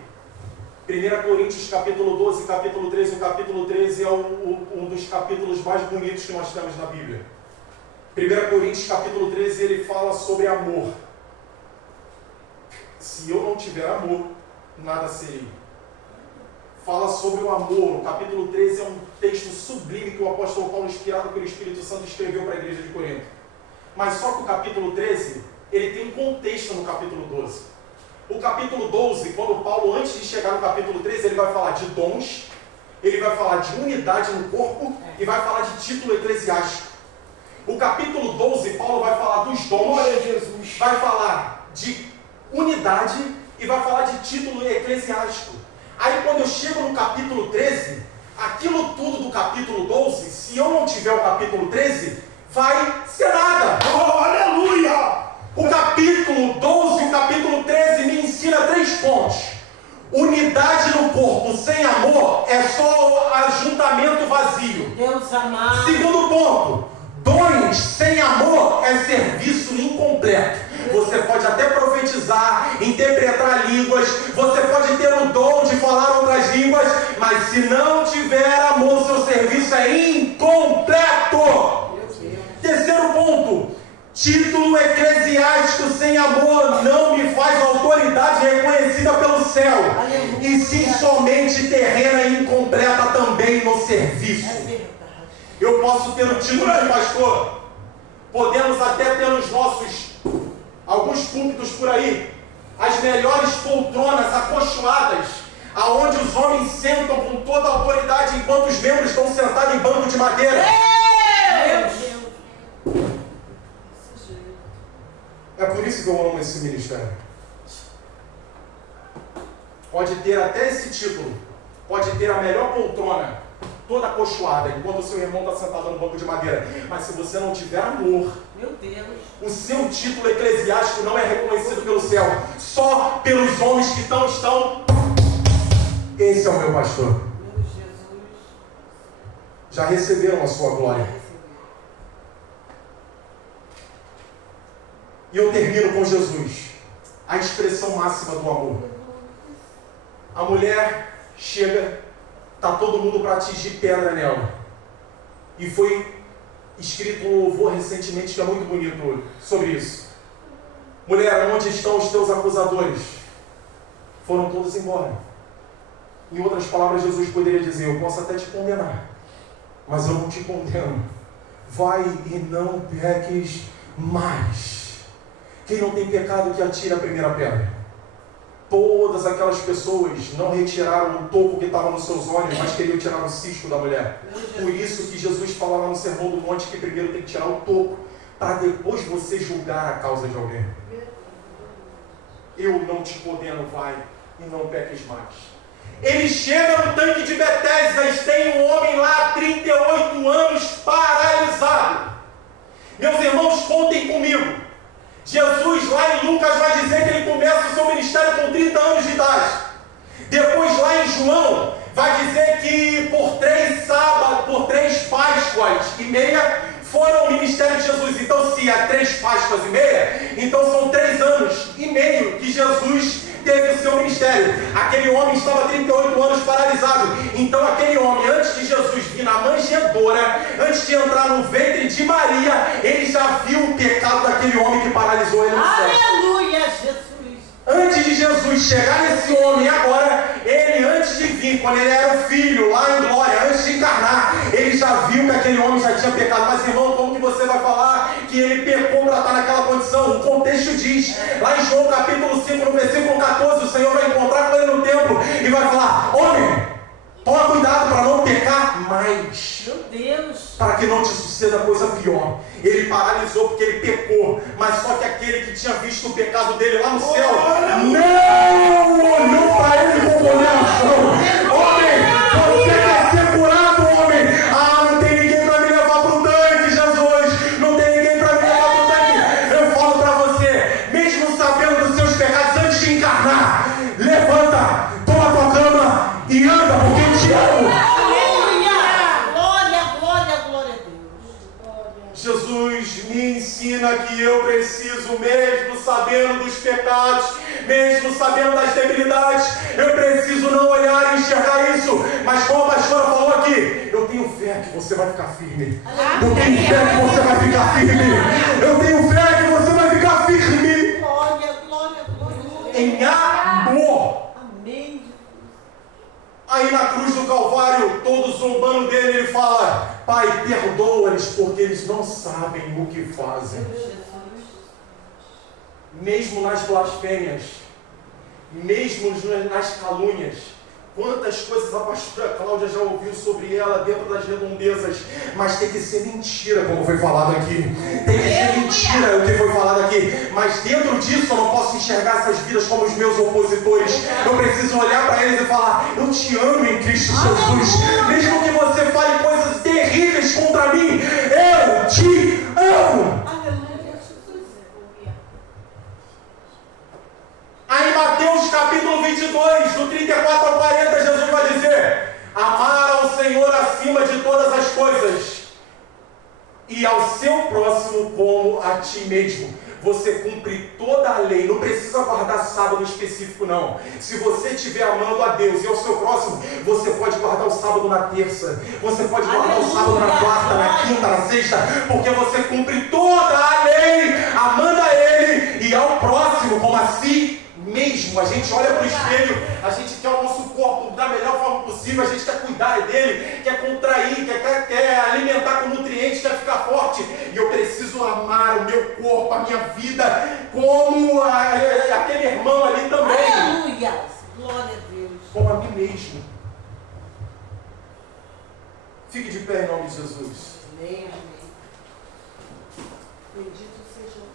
1 Coríntios capítulo 12 e capítulo 13. O capítulo 13 é um dos capítulos mais bonitos que nós temos na Bíblia. 1 Coríntios capítulo 13, ele fala sobre amor. Se eu não tiver amor, nada serei. Fala sobre o amor. O capítulo 13 é um texto sublime que o apóstolo Paulo, inspirado pelo Espírito Santo, escreveu para a igreja de Corinto. Mas só que o capítulo 13, ele tem um contexto no capítulo 12. O capítulo 12, quando Paulo, antes de chegar no capítulo 13, ele vai falar de dons, ele vai falar de unidade no corpo e vai falar de título eclesiástico. O capítulo 12, Paulo vai falar dos dons, Glória a Jesus. vai falar de unidade e vai falar de título eclesiástico. Aí quando eu chego no capítulo 13, aquilo tudo do capítulo 12, se eu não tiver o capítulo 13, vai ser nada. Oh, aleluia! O capítulo 12 e o capítulo 13 me ensina 3 pontos. Unidade no corpo sem amor é só ajuntamento vazio. Deus amado. Segundo ponto, dons sem amor é serviço incompleto. Você pode até profetizar, interpretar línguas, você pode ter o dom de falar outras línguas, mas se não tiver amor, seu serviço é incompleto. Terceiro ponto, título eclesiástico sem amor não me faz autoridade reconhecida pelo céu, e sim somente terrena e incompleta também no serviço. É verdade. Eu posso ter o título de pastor, podemos até ter nos nossos alguns púlpitos por aí as melhores poltronas acolchoadas, aonde os homens sentam com toda a autoridade enquanto os membros estão sentados em banco de madeira. É por isso que eu amo esse ministério. Pode ter até esse título, pode ter a melhor poltrona, toda acolchoada, enquanto o seu irmão está sentado no banco de madeira. Mas se você não tiver amor, Meu Deus. o seu título eclesiástico não é reconhecido pelo céu, só pelos homens que estão. Esse é o meu pastor. Meu Jesus. Já receberam a sua glória. E eu termino com Jesus, a expressão máxima do amor. A mulher chega, está todo mundo para atingir pedra nela. E foi escrito um louvor recentemente que é muito bonito sobre isso. Mulher, onde estão os teus acusadores? Foram todos embora. Em outras palavras, Jesus poderia dizer: eu posso até te condenar, mas eu não te condeno. Vai e não peques mais. Quem não tem pecado que atire a primeira pedra. Todas aquelas pessoas não retiraram o toco que estava nos seus olhos, mas queriam tirar o cisco da mulher. Por isso que Jesus fala lá no Sermão do Monte que primeiro tem que tirar o toco, para depois você julgar a causa de alguém. Eu não te condeno, vai e não peques mais. Ele chega no tanque de Betesda e tem um homem lá há 38 anos paralisado. Meus irmãos, contem comigo. Jesus lá em Lucas vai dizer que ele começa o seu ministério com 30 anos de idade. Depois lá em João vai dizer que por 3 sábados, por 3 Páscoas e meia foram o ministério de Jesus. Então se há 3 Páscoas e meia, então são 3 anos e meio que Jesus teve o seu ministério. Aquele homem estava 38 anos paralisado. Então aquele homem, antes de Jesus vir na manjedoura, antes de entrar no ventre de Maria, ele já viu o pecado daquele homem que paralisou ele no céu. Aleluia, Jesus. Antes de Jesus chegar nesse homem agora, ele antes de vir, quando ele era o filho lá em glória, antes de encarnar, ele já viu que aquele homem já tinha pecado. Mas irmão, como que você vai falar que ele pecou para estar naquela condição? O contexto diz, lá em João capítulo 5, no versículo 14, o Senhor vai encontrar com ele no templo e vai falar: homem, toma cuidado para não pecar mais. Meu Deus. para que não te suceda coisa pior. Ele paralisou porque ele pecou, mas só que aquele que tinha visto o pecado dele lá no céu não olhou para ele com condenação. Homem, você quer ser curado, homem? Ah, não tem ninguém para me levar para o tanque, Jesus. Não tem ninguém para me levar para o tanque. Eu falo para você, mesmo sabendo dos seus pecados antes de encarnar, levanta, toma tua cama e anda, porque eu te amo. Jesus me ensina que eu preciso, mesmo sabendo dos pecados, mesmo sabendo das debilidades, eu preciso não olhar e enxergar isso, mas como a pastora falou aqui, eu tenho fé que você vai ficar firme. Eu tenho fé que você vai ficar firme. Eu tenho fé que você vai ficar firme. Em amor. Amém. Aí na cruz do Calvário, todos zombando dele, ele fala: Pai, perdoa-lhes, porque eles não sabem o que fazem. Mesmo nas blasfêmias, mesmo nas calúnias, quantas coisas a pastora Cláudia já ouviu sobre ela dentro das redondezas, mas tem que ser mentira, como foi falado aqui. Tem que ser mentira o que foi falado aqui. Mas dentro disso eu não posso enxergar essas vidas como os meus opositores. Eu preciso olhar para eles e falar: eu te amo em Cristo Jesus. Mesmo que você fale coisas terríveis contra mim, eu te amo. Aí em Mateus capítulo 22, do 34 ao 40, Jesus vai dizer: amar ao Senhor acima de todas as coisas e ao seu próximo como a ti mesmo. Você cumpre toda a lei, não precisa guardar sábado específico não. Se você estiver amando a Deus e ao seu próximo, você pode guardar o sábado na terça, você pode guardar o sábado na quarta, na quinta, na sexta, porque você cumpre toda a lei, amando a Ele e ao próximo como a si mesmo. A gente olha para o espelho, a gente quer o nosso corpo da melhor forma possível, a gente quer cuidar dele, quer contrair, quer alimentar com nutrientes, quer ficar forte, e eu preciso amar o meu corpo, a minha vida, como aquele irmão ali também. Aleluia! Glória a Deus. Como a mim mesmo. Fique de pé em nome de Jesus. Amém, amém. Bendito seja o